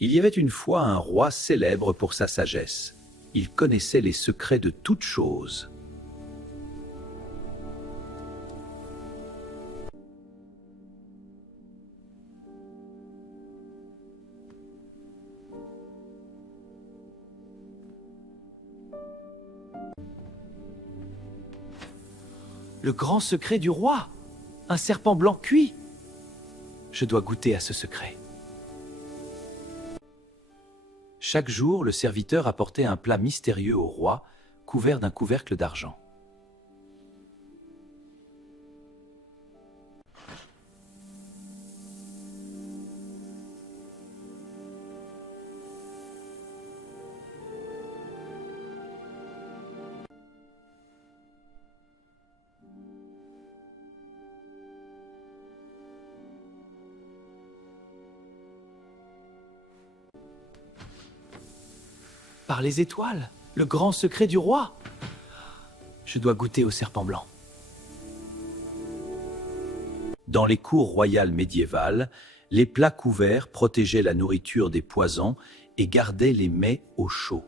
Il y avait une fois un roi célèbre pour sa sagesse. Il connaissait les secrets de toutes choses. Le grand secret du roi! Un serpent blanc cuit! Je dois goûter à ce secret. Chaque jour, le serviteur apportait un plat mystérieux au roi, couvert d'un couvercle d'argent. Par les étoiles, le grand secret du roi! Je dois goûter au serpent blanc. Dans les cours royales médiévales, les plats couverts protégeaient la nourriture des poisons et gardaient les mets au chaud.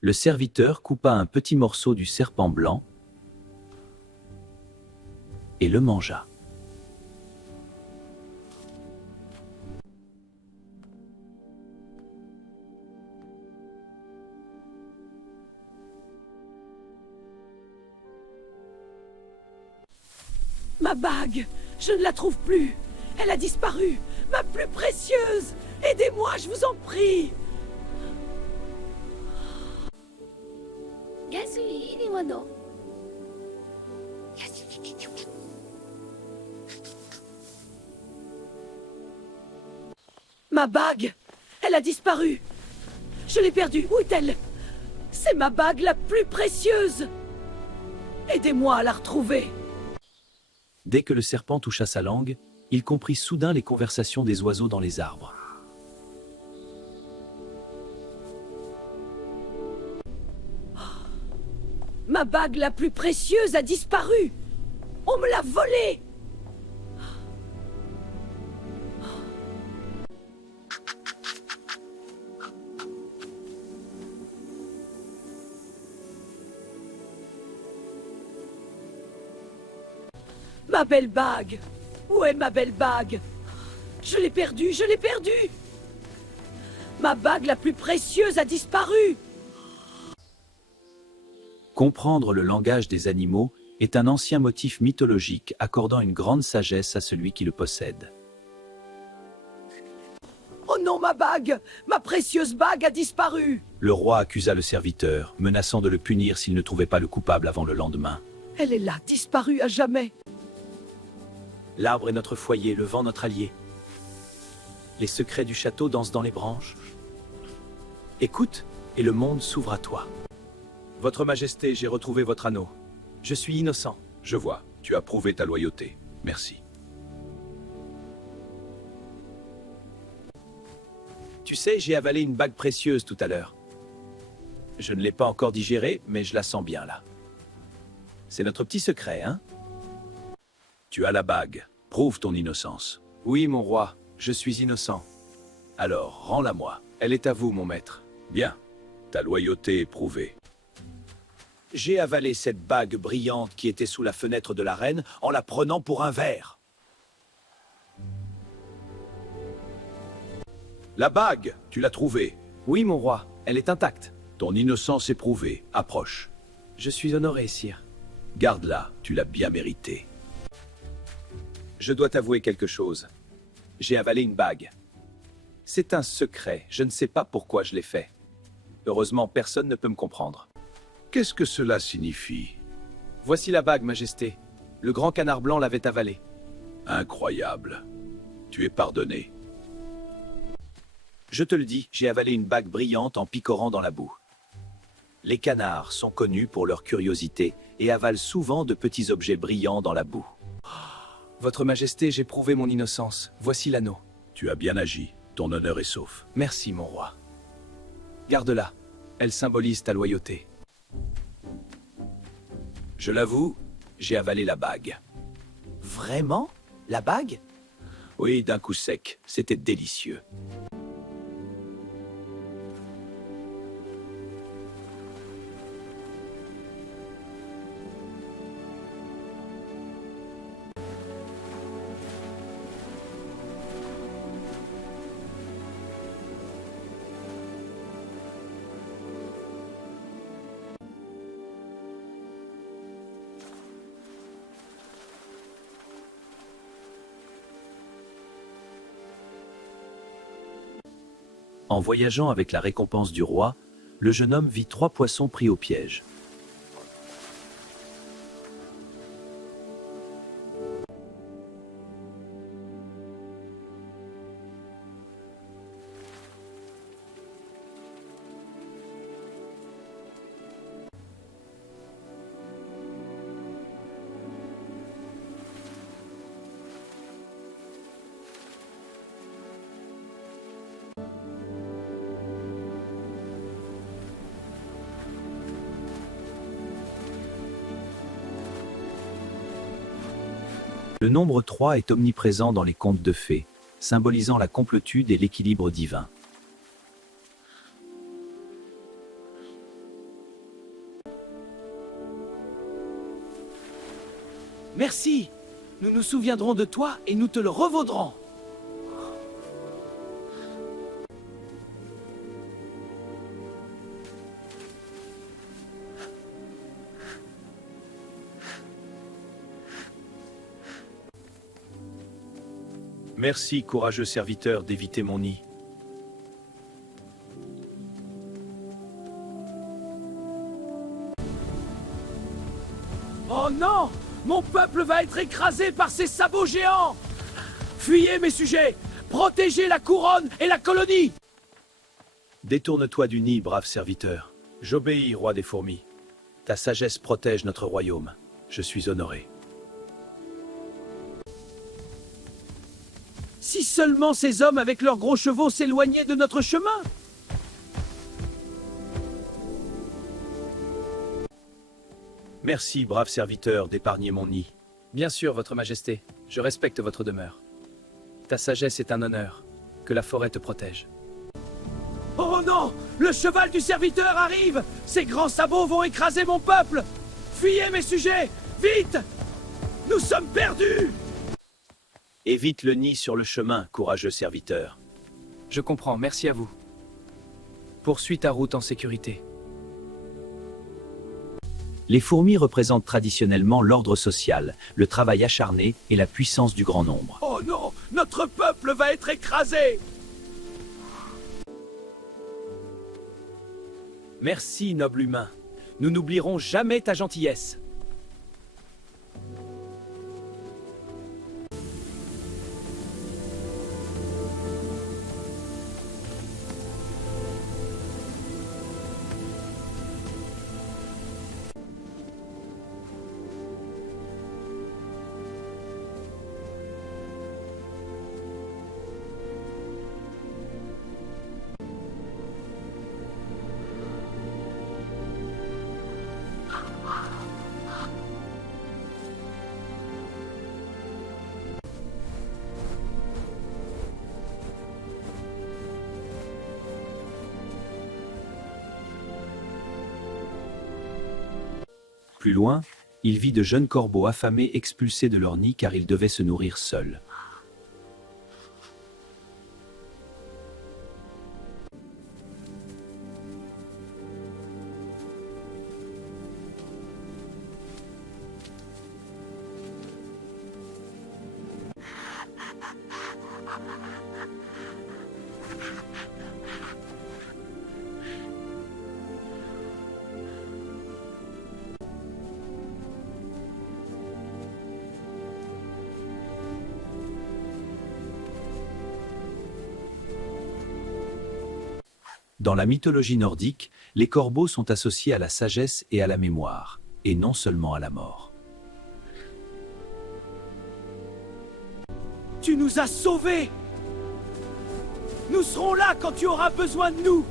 Le serviteur coupa un petit morceau du serpent blanc et le mangea. Ma bague! Je ne la trouve plus! Elle a disparu! Ma plus précieuse! Aidez-moi, je vous en prie! Ma bague! Elle a disparu! Je l'ai perdue! Où est-elle? C'est ma bague la plus précieuse! Aidez-moi à la retrouver! Dès que le serpent toucha sa langue, il comprit soudain les conversations des oiseaux dans les arbres. Ma bague la plus précieuse a disparu! On me l'a volée! Ma belle bague! Où est ma belle bague? Je l'ai perdue, je l'ai perdue! Ma bague la plus précieuse a disparu! Comprendre le langage des animaux est un ancien motif mythologique accordant une grande sagesse à celui qui le possède. Oh non, ma bague! Ma précieuse bague a disparu! Le roi accusa le serviteur, menaçant de le punir s'il ne trouvait pas le coupable avant le lendemain. Elle est là, disparue à jamais! L'arbre est notre foyer, le vent notre allié. Les secrets du château dansent dans les branches. Écoute, et le monde s'ouvre à toi. Votre Majesté, j'ai retrouvé votre anneau. Je suis innocent. Je vois, tu as prouvé ta loyauté. Merci. Tu sais, j'ai avalé une bague précieuse tout à l'heure. Je ne l'ai pas encore digérée, mais je la sens bien là. C'est notre petit secret, hein? Tu as la bague. Prouve ton innocence. Oui, mon roi, je suis innocent. Alors, rends-la-moi. Elle est à vous, mon maître. Bien. Ta loyauté est prouvée. J'ai avalé cette bague brillante qui était sous la fenêtre de la reine en la prenant pour un verre. La bague, tu l'as trouvée. Oui, mon roi, elle est intacte. Ton innocence est prouvée. Approche. Je suis honoré, sire. Garde-la, tu l'as bien méritée. Je dois t'avouer quelque chose. J'ai avalé une bague. C'est un secret, je ne sais pas pourquoi je l'ai fait. Heureusement, personne ne peut me comprendre. Qu'est-ce que cela signifie? Voici la bague, Majesté. Le grand canard blanc l'avait avalée. Incroyable. Tu es pardonné. Je te le dis, j'ai avalé une bague brillante en picorant dans la boue. Les canards sont connus pour leur curiosité et avalent souvent de petits objets brillants dans la boue. Votre Majesté, j'ai prouvé mon innocence. Voici l'anneau. Tu as bien agi. Ton honneur est sauf. Merci, mon roi. Garde-la. Elle symbolise ta loyauté. Je l'avoue, j'ai avalé la bague. Vraiment? La bague? Oui, d'un coup sec. C'était délicieux. En voyageant avec la récompense du roi, le jeune homme vit 3 poissons pris au piège. Le nombre 3 est omniprésent dans les contes de fées, symbolisant la complétude et l'équilibre divin. Merci. Nous nous souviendrons de toi et nous te le revaudrons. Merci, courageux serviteur, d'éviter mon nid. Oh non! Mon peuple va être écrasé par ces sabots géants! Fuyez, mes sujets! Protégez la couronne et la colonie! Détourne-toi du nid, brave serviteur. J'obéis, roi des fourmis. Ta sagesse protège notre royaume. Je suis honoré. Si seulement ces hommes avec leurs gros chevaux s'éloignaient de notre chemin! Merci, brave serviteur, d'épargner mon nid. Bien sûr, votre majesté, je respecte votre demeure. Ta sagesse est un honneur. Que la forêt te protège. Oh non! Le cheval du serviteur arrive! Ces grands sabots vont écraser mon peuple! Fuyez, mes sujets! Vite! Nous sommes perdus! Évite le nid sur le chemin, courageux serviteur. Je comprends, merci à vous. Poursuis ta route en sécurité. Les fourmis représentent traditionnellement l'ordre social, le travail acharné et la puissance du grand nombre. Oh non! Notre peuple va être écrasé! Merci, noble humain. Nous n'oublierons jamais ta gentillesse. Plus loin, il vit de jeunes corbeaux affamés expulsés de leur nid car ils devaient se nourrir seuls. Dans la mythologie nordique, les corbeaux sont associés à la sagesse et à la mémoire, et non seulement à la mort. Tu nous as sauvés! Nous serons là quand tu auras besoin de nous!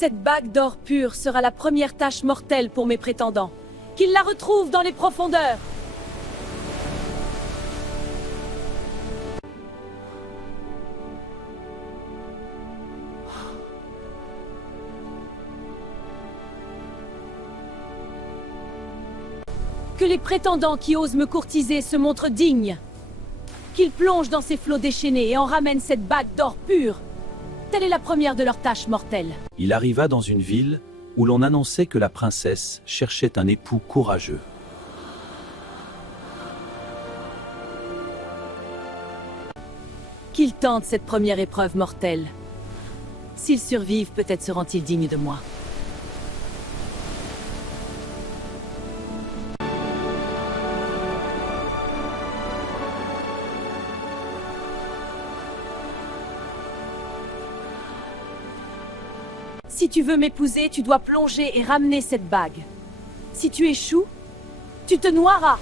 Cette bague d'or pur sera la première tâche mortelle pour mes prétendants. Qu'ils la retrouvent dans les profondeurs. Que les prétendants qui osent me courtiser se montrent dignes. Qu'ils plongent dans ces flots déchaînés et en ramènent cette bague d'or pur. Telle est la première de leurs tâches mortelles. Il arriva dans une ville où l'on annonçait que la princesse cherchait un époux courageux. Qu'ils tentent cette première épreuve mortelle. S'ils survivent, peut-être seront-ils dignes de moi. Si tu veux m'épouser, tu dois plonger et ramener cette bague. Si tu échoues, tu te noieras.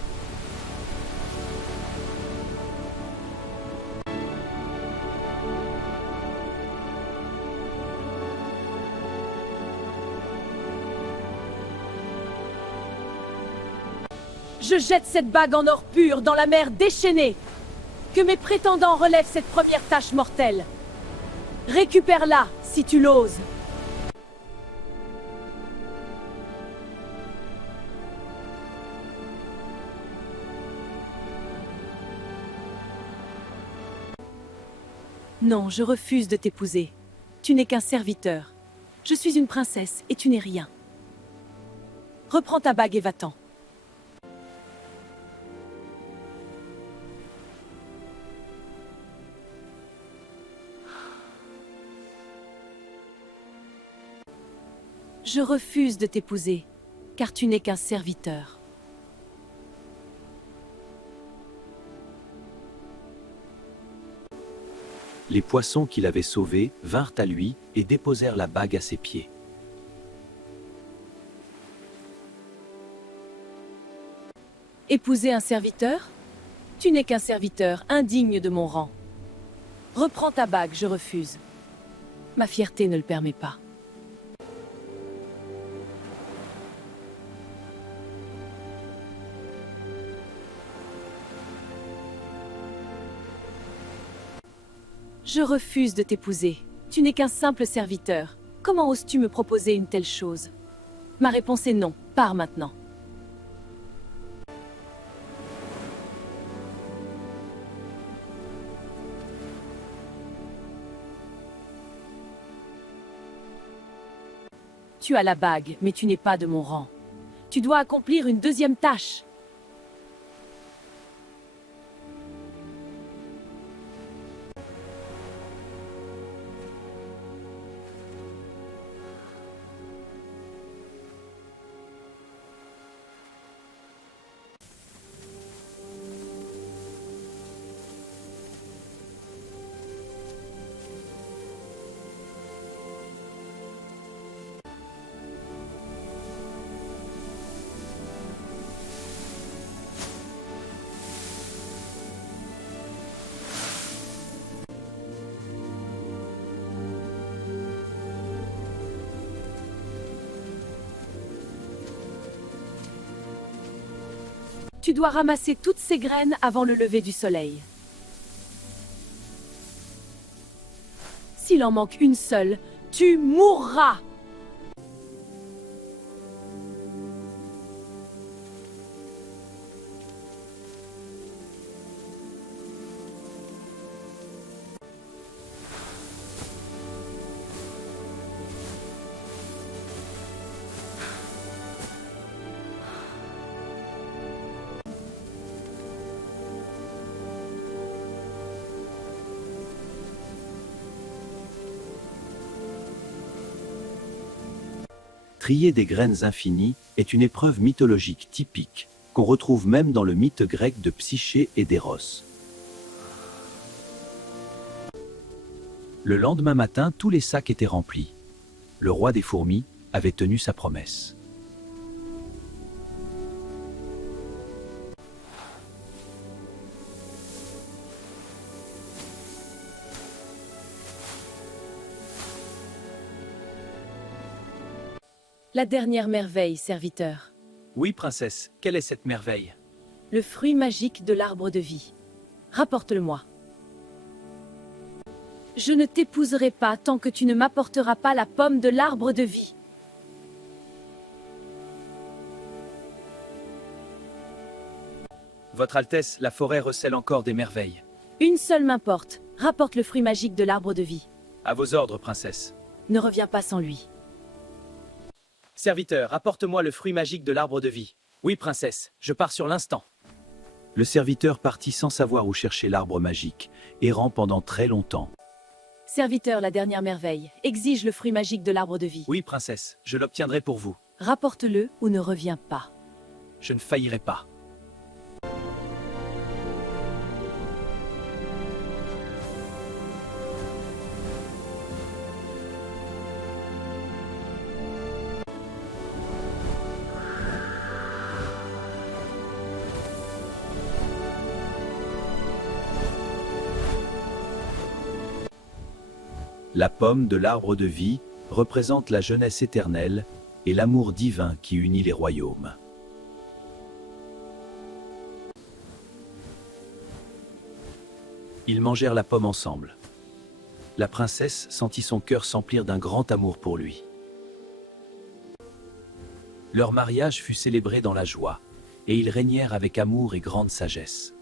Je jette cette bague en or pur dans la mer déchaînée. Que mes prétendants relèvent cette première tâche mortelle. Récupère-la si tu l'oses. Non, je refuse de t'épouser. Tu n'es qu'un serviteur. Je suis une princesse et tu n'es rien. Reprends ta bague et va-t'en. Je refuse de t'épouser, car tu n'es qu'un serviteur. Les poissons qu'il avait sauvés vinrent à lui et déposèrent la bague à ses pieds. Épouser un serviteur? Tu n'es qu'un serviteur indigne de mon rang. Reprends ta bague, je refuse. Ma fierté ne le permet pas. Je refuse de t'épouser. Tu n'es qu'un simple serviteur. Comment oses-tu me proposer une telle chose? Ma réponse est non. Pars maintenant. Tu as la bague, mais tu n'es pas de mon rang. Tu dois accomplir une deuxième tâche. Tu dois ramasser toutes ces graines avant le lever du soleil. S'il en manque une seule, tu mourras! Trier des graines infinies est une épreuve mythologique typique qu'on retrouve même dans le mythe grec de Psyché et d'Éros. Le lendemain matin, tous les sacs étaient remplis. Le roi des fourmis avait tenu sa promesse. La dernière merveille, serviteur. Oui, princesse, quelle est cette merveille? Le fruit magique de l'arbre de vie. Rapporte-le-moi. Je ne t'épouserai pas tant que tu ne m'apporteras pas la pomme de l'arbre de vie. Votre Altesse, la forêt recèle encore des merveilles. Une seule m'importe. Rapporte le fruit magique de l'arbre de vie. À vos ordres, princesse. Ne reviens pas sans lui. Serviteur, apporte-moi le fruit magique de l'arbre de vie. Oui, princesse, je pars sur l'instant. Le serviteur partit sans savoir où chercher l'arbre magique, errant pendant très longtemps. Serviteur, la dernière merveille. Exige le fruit magique de l'arbre de vie. Oui, princesse, je l'obtiendrai pour vous. Rapporte-le ou ne reviens pas. Je ne faillirai pas. La pomme de l'arbre de vie représente la jeunesse éternelle et l'amour divin qui unit les royaumes. Ils mangèrent la pomme ensemble. La princesse sentit son cœur s'emplir d'un grand amour pour lui. Leur mariage fut célébré dans la joie, et ils régnèrent avec amour et grande sagesse.